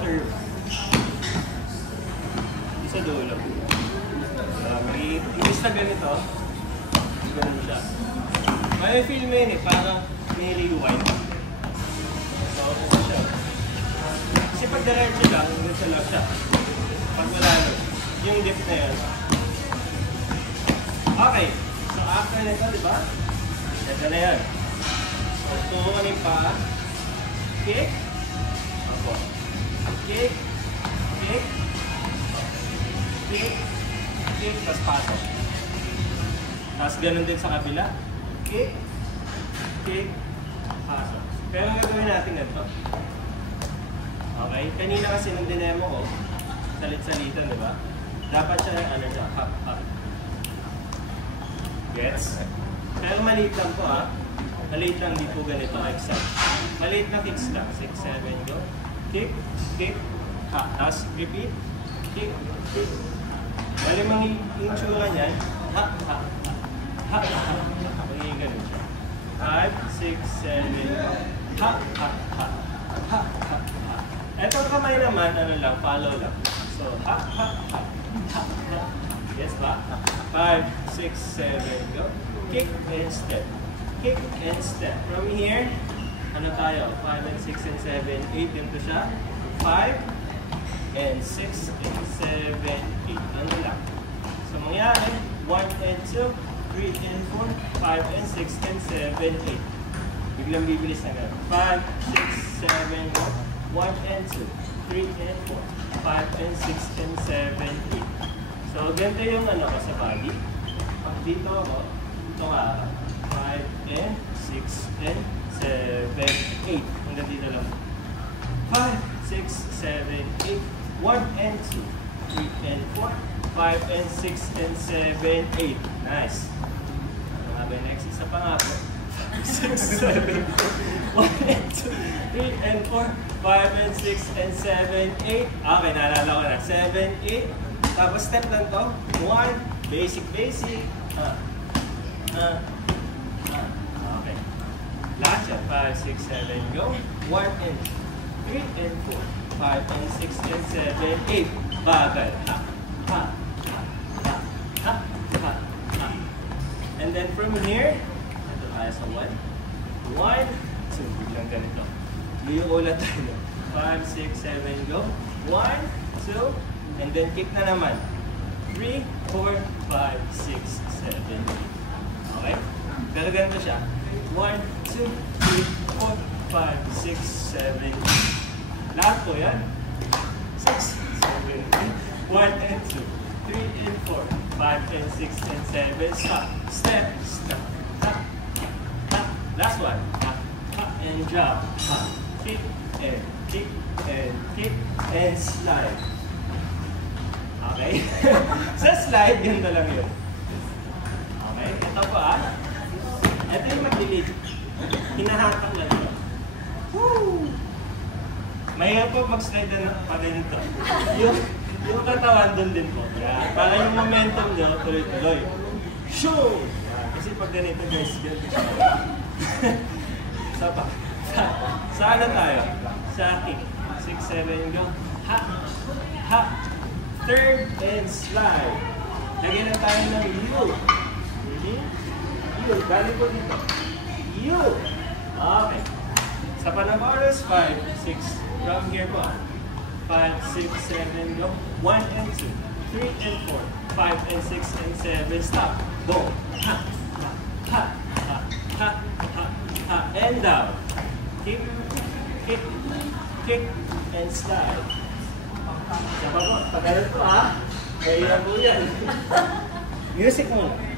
outer room. Sa dulo. May inis na ganito. Ganun siya. May feel mo yun eh, parang may rewind. So, ito siya. Kasi pag diretso lang, ganito lang siya. Pag wala nun, yung dip na yun. Okay. So, after nito, di ba? Ito na yun. So, turo ka yung paa. Kick. Ako. Kick. Kick. Kick. Kick. Tapos pasok. Tapos ganun din sa kabila. Kick. Kick. Pasok. Pero gagawin natin ganito. Okay? Kanina kasi nung dinemo ko, salit-salitan, di ba? Dapat siya yung ano siya, hop, hop. Gets? Pero maliit lang po ha. Maliit lang, di po ganito exact. Maliit na kicks lang. 6, 7, go. Kick, kick, ha. Tapos repeat. Kick, kick. Bali mang yung tsura niyan. Ha, ha, ha. Ha, ha, ha. Magiging ganun siya. 5, 6, 7, go. Ha, ha, ha. Ha, ha, ha. Etong kamay naman, ano lang, follow lang. So, ha, ha, ha. Ha, ha. Yes ba? 5, 6, 7, go. Kick and step. Kick and step. From here, ano tayo? 5 and 6 and 7, 8. Dito siya. 5 and 6 and 7, 8. Ano lang? So, mangyari, 1 and 2, 3 and 4, 5 and 6 and 7, 8. Biglang bibilis na gano'n. 5, 6, 7, go. 1 and 2, 3 and 4, 5 and 6 and 7, 8. So, ganito yung ano ko sa body. Pag dito ako, ito nga, 5 and 6 and 7, 8. Hanggang dito lang. 5, 6, 7, 8, 1 and 2, 3 and 4, 5 and 6 and 7, 8. Nice. Ano nga ba yung next? Isa pa nga po. 6, 7, 1 and 2, 3 and 4, 5 and 6 and 7, 8. Okay, naalala ko na. 7, 8. Tapos step lang to. 1, basic. Okay. Lahat siya. 5, 6, 7, go. 1 and 2, 3 and 4, 5 and 6 and 7, 8. Bagal. Ha, ha, ha, ha, ha, ha, ha. And then from here, ito tayo sa 1. 1, 2. Biglang ganito. Yung ulat tayo. 5, 6, 7, go. 1, 2, and then kick na naman. 3, 4, 5, 6, 7, 8. Okay? Pero ganito siya. 1, 2, 3, 4, 5, 6, 7, 8. Lahat po yan. 6, 7, 8. 1 and 2, 3 and 4, 5 and 6 and 7. Stop. Step. Stop. Hop. Hop. Last one. Hop. Hop and drop. Hop. Kick and kick and kick and slide. Okay? Sa slide, ganda lang yun. Okay? Ito po Ito yung mag-delete. Hinahatak lang ito. Woo! Mahirap po mag-slide na pa rin ito. Yung katawan doon din po. Yan. Para yung momentum nyo, tuloy-tuloy. Shoo! Yan. Kasi pag ganito guys, ganito siya. Sa ano tayo? Sa kick. 6, 7, go. Ha! Ha! Turn and slide. Lagyan na tayo ng U. U. Galing po dito. U. Okay. Sa Panabaros, 5, 6. From here po. 5, 6, 7, go. 1 and 2. 3 and 4. 5 and 6 and 7. Stop. Go. Ha. Ha. Ha. Ha. Ha. Ha. Ha. And down. Kick. Kick. Kick. And slide. Siya pa po, pagkalit ko Kaya po yan. Music muna.